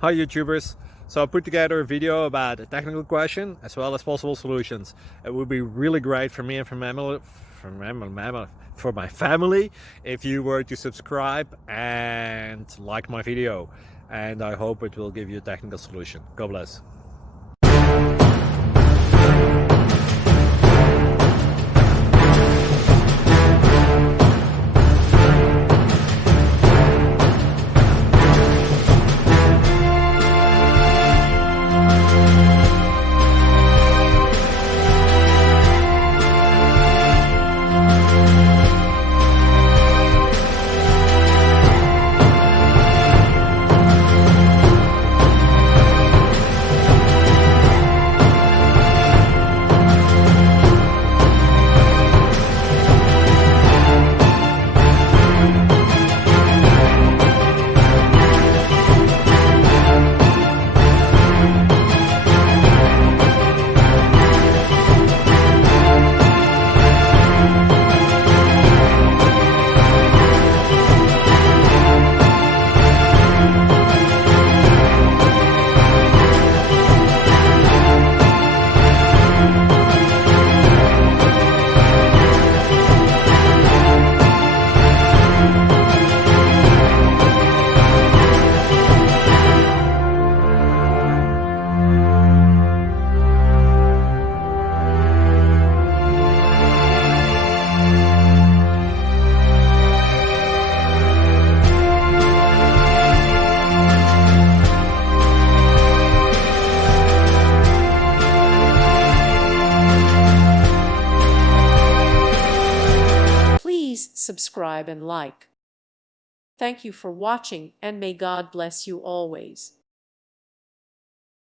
Hi YouTubers. So I put together a video about a technical question as well as possible solutions. It would be really great for me and for my family if you were to subscribe and like my video, and I hope it will give you a technical solution. God bless. Please subscribe and like. Thank you for watching, and may God bless you always.